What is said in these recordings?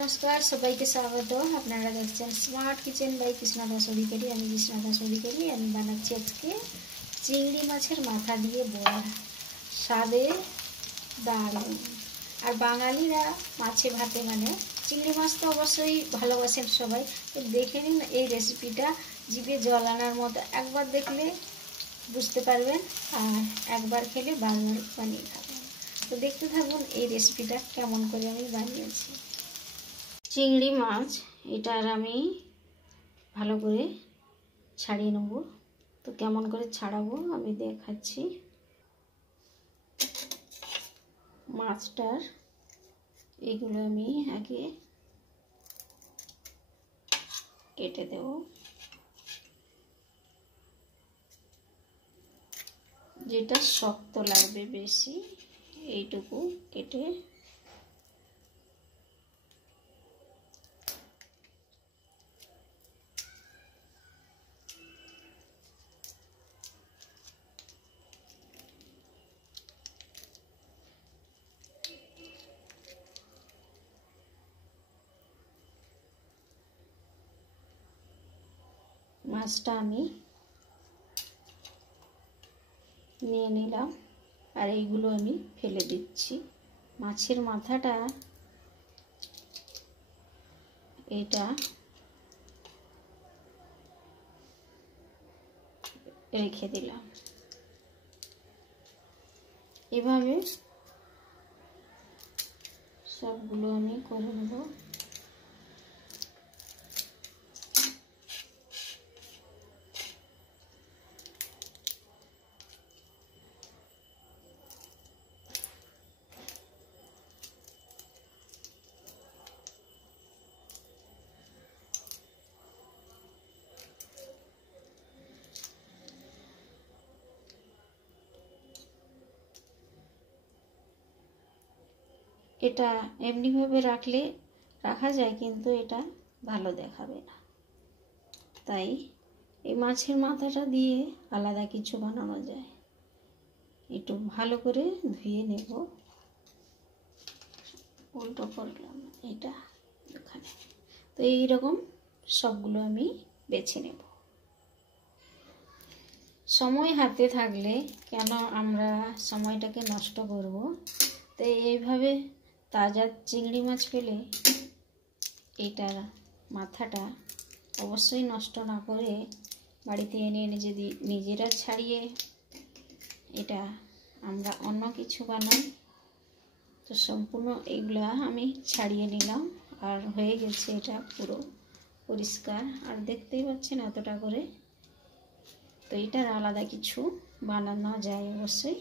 नमस्कार सबाइके स्वागत। আপনারা দেখছেন smart kitchen by Krishna Das Adhikari. আমি কৃষ্ণা দাস অধিকারী। আমি বানাচ্ছি আজকে চিংড়ি মাছের মাথা দিয়ে বড়া, স্বাদে দারুণ। আর বাঙালিরা মাছে ভাতে মানে চিংড়ি মাছ তো অবশ্যই ভালোবাসেন সবাই। তো দেখে নিন এই রেসিপিটা, জিভে জল আনার মতো। একবার দেখলে বুঝতে পারবেন আর একবার খেলে বারবার বানিয়ে খাবেন। তো দেখতে থাকুন এই রেসিপিটা কেমন করে আমি বানিয়েছি। চিংড়ি মাছ এটার আমি ভালো করে ছাড়িয়ে নেব। তো কেমন করে ছাড়াবো আমি দেখাচ্ছি। মাছটার এগুলো আমি আগে কেটে দেব। যেটা শক্ত লাগবে বেশি এইটুকু কেটে মাছটা আমি নিয়ে নিলাম আর এইগুলো আমি ফেলে দিচ্ছি। মাছের মাথাটা এটা রেখে দিলাম। এভাবে সবগুলো আমি করে নেব। এটা এমনিভাবে রাখা যায়, কিন্তু এটা ভালো দেখাবে না। তাই এই মাছের মাথাটা দিয়ে আলাদা কিছু বানানো যায়। একটু ভালো করে ধুয়ে নেব। উল্টো করলাম এটা ওখানে। তো এইরকম সবগুলো আমি বেছে নেব। সময় হাতে থাকলে কেন আমরা সময়টাকে নষ্ট করব। তো এইভাবে তাজা চিংড়ি মাছ পেলে এইটার মাথাটা অবশ্যই নষ্ট না করে বাড়িতে এনে যদি নিজেরা ছাড়িয়ে এটা আমরা অন্য কিছু বানাই। তো সম্পূর্ণ এইগুলা আমি ছাড়িয়ে নিলাম আর হয়ে গেছে এটা পুরো পরিষ্কার। আর দেখতেই পাচ্ছেন এতটা করে। তো এটার আলাদা কিছু বানানো যায় অবশ্যই।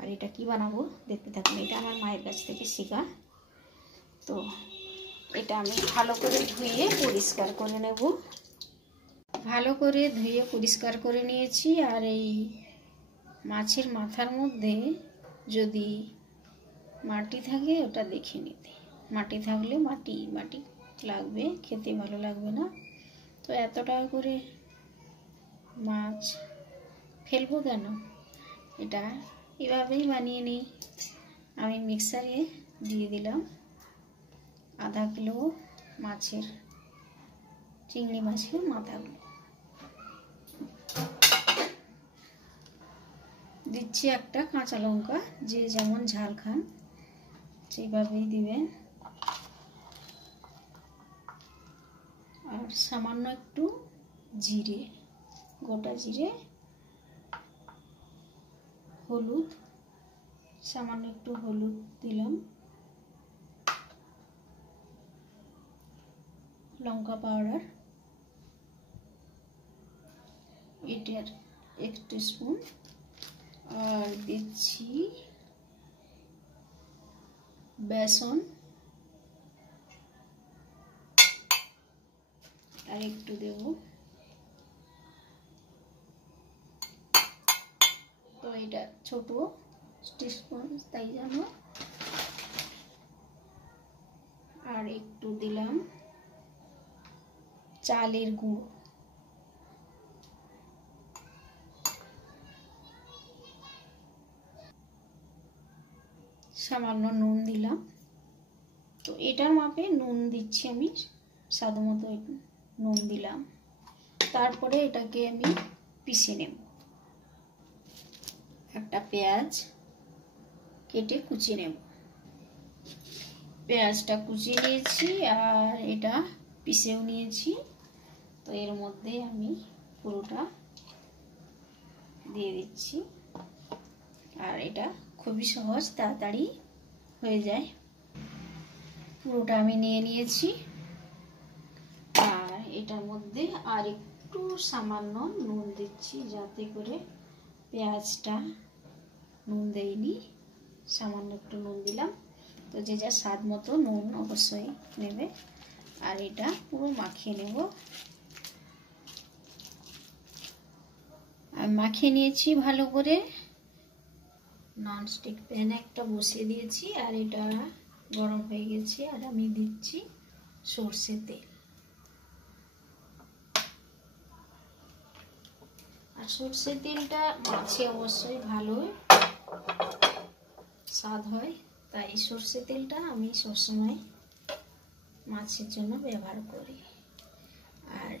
আর এটা কি বানাবো দেখতে থাকুন। এটা আমার মায়ের কাছ থেকে শেখা। তো এটা আমি ভালো করে ধুয়ে পরিষ্কার করে নেব। ভালো করে ধুয়ে পরিষ্কার করে নিয়েছি। আর এই মাছের মাথার মধ্যে যদি মাটি থাকে ওটা দেখে নিতে। মাটি থাকলে মাটি লাগবে, খেতে ভালো লাগবে না। তো এত টাকা করে মাছ ফেলবো কেন, এটা এভাবেই বানিয়ে নিই। আমি মিক্সারে দিয়ে দিলাম আধা কিলো চিংড়ি মাছের মাথাগুলো। দিচ্ছি একটা কাঁচা লঙ্কা, যে যেমন ঝাল খান সেইভাবেই দিবেন। আর সামান্য একটু জিরে, গোটা জিরে, হলুদ, সামান্য একটু হলুদ দিলাম, লঙ্কা পাউডার এটার 1 টিস্পুন। আর দিচ্ছি বেসন আর একটু দেব। তো এটা ছোট টিস্পুন তাই জানো। আর একটু দিলাম চালের গুঁড়ো। সামান্য নুন দিলাম। তো এটার মাপে নুন দিচ্ছি আমি, স্বাদ মতো নুন দিলাম। তারপরে এটাকে আমি পিষে নেব। একটা পেঁয়াজ কেটে কুচিয়ে নেব। পেঁয়াজটা কুচিয়ে নিয়েছি আর এটা পিষেও নিয়েছি। তো এর মধ্যে আমি পুরোটা দিয়ে দিচ্ছি। আর এটা খুবই সহজ, তাড়াতাড়ি হয়ে যায়। পুরোটা আমি নিয়ে নিয়েছি। আর এটার মধ্যে আর একটু সামান্য নুন দিচ্ছি, যাতে করে পেঁয়াজটা নুন দেইনি, সামান্য একটু নুন দিলাম। তো যে যা স্বাদ মতো নুন অবশ্যই নেবে। আর এটা পুরো মাখিয়ে নেব। আর মাখিয়ে নিয়েছি ভালো করে। ননস্টিক প্যান একটা বসিয়ে দিয়েছি আর এটা গরম হয়ে গেছে। আর আমি দিচ্ছি সরষের তেল। আর সরষের তেলটা মাছে অবশ্যই ভালো স্বাদ হয়, তাই সরষের তেলটা আমি সবসময় মাছের জন্য ব্যবহার করি। আর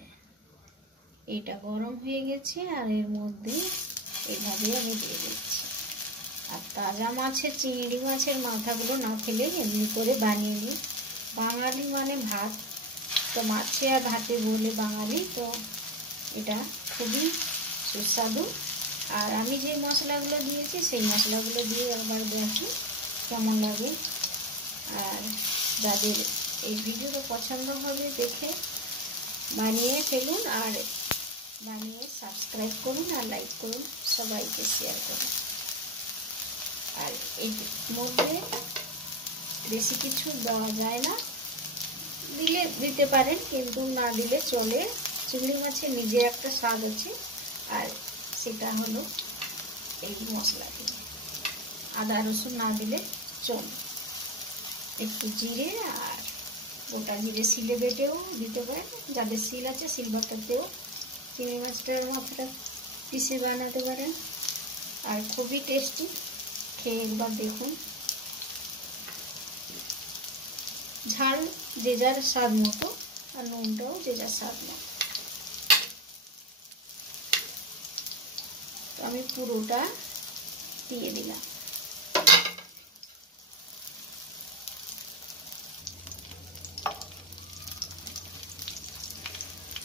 এটা গরম হয়ে গেছে আর এর মধ্যে এইভাবে আমি দিয়ে দিচ্ছি। আর তাজা মাছের, চিংড়ি মাছের মাথাগুলো না ফেলে এমনি করে বানিয়ে নিই। বাঙালি মানে ভাত, তো মাছে আর ভাতে বলে বাঙালি, তো এটা খুবই সুস্বাদু। আর আমি যে মশলাগুলো দিয়েছি সেই মশলাগুলো দিয়ে একবার দেখি কেমন লাগে। আর যাদের এই ভিডিওটা পছন্দ হবে দেখে বানিয়ে ফেলুন, আর বানিয়ে সাবস্ক্রাইব করুন আর লাইক করুন, সবাইকে শেয়ার করুন। আর এর মধ্যে বেশি কিছু দেওয়া যায় না, দিলে দিতে পারেন কিন্তু না দিলে চলে। চিংড়ি মাছের নিজের একটা স্বাদ আছে, আর সেটা হলো এই মশলা দিয়ে। আদা রসুন না দিলে চলে। একটু জিরে আর গোটা জিরে শিলে বেটেও দিতে পারেন, যাদের শিল আছে শিল বাটাতেও চিংড়ি মাছটার মাথাটা পিষে বানাতে পারেন। আর খুবই টেস্টি, খেয়ে একবার দেখুন। ঝাল যে যার স্বাদ মতো, আর নুনটাও যে যার স্বাদ মতো। তো আমি পুরোটা দিয়ে দিলাম।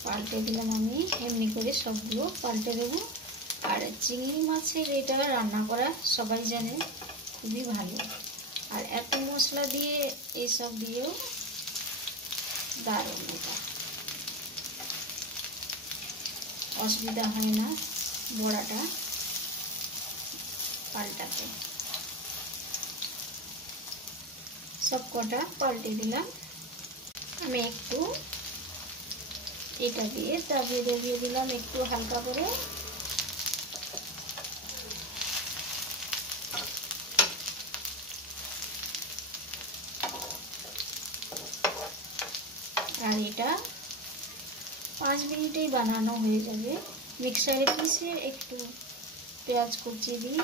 পাল্টে দিলাম আমি, এমনি করে সবগুলো পাল্টে দেবো। আর চিংড়ি মাছের এটা রান্না করা সবাই জানে খুবই ভালো। আর এত মশলা দিয়ে এইসব দিয়েও দারুণ, এটা অসুবিধা হয় না বড়াটা পাল্টাতে। সব কটা পাল্টে দিলাম। আমি একটু এটা দিয়ে দাবিয়ে দিলাম একটু হালকা করে। আর এটা 5 মিনিটেই বানানো হয়ে যাবে। মিক্সারে পিষে একটু পেঁয়াজ কুচি দিয়ে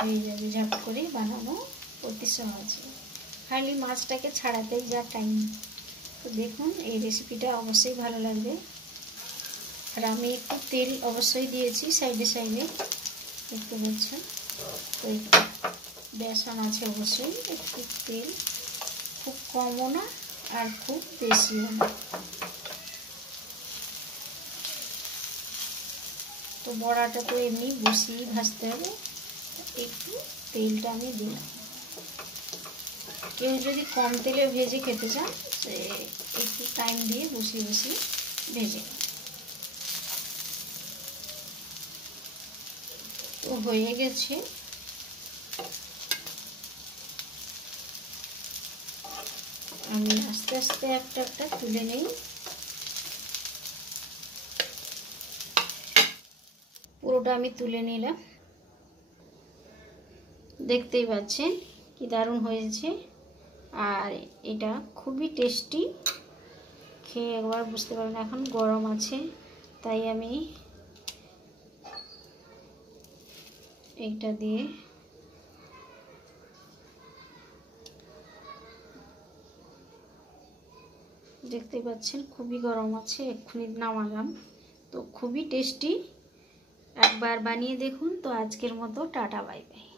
হয়ে যাবে, ঝট করে বানানো অতি সহজে। খালি মাছটাকে ছাড়াতেই যা টাইম। তো দেখুন এই রেসিপিটা অবশ্যই ভালো লাগবে। আর আমি একটু তেল অবশ্যই দিয়েছি সাইডে সাইডে, দেখতে পাচ্ছেন। তো একটু বেসন আছে অবশ্যই, একটু তেল, খুব কমও না আর খুব বেশিও না। তো বড়াটা তো এমনি বসিয়ে ভাজতে হবে, একটু তেলটা আমি দিলাম। কেউ যদি কম তেলে ভেজে খেতে চান সে একটু টাইম দিয়ে বসিয়ে ভেজে। তো হয়ে গেছে। আমি আস্তে আস্তে একটা একটা তুলে নেই। পুরোটা আমি তুলে নিলাম। দেখতেই পাচ্ছেন কি দারুণ হয়েছে। আর এটা খুবই টেস্টি, খেয়ে একবার বুঝতে পারবেন। এখন গরম আছে তাই আমি এইটা দিয়ে দেখতে পাচ্ছেন খুবই গরম আছে, এক্ষুনি নামালাম। তো খুবই টেস্টি, একবার বানিয়ে দেখুন। তো আজকের মতো টাটা, বাই বাই।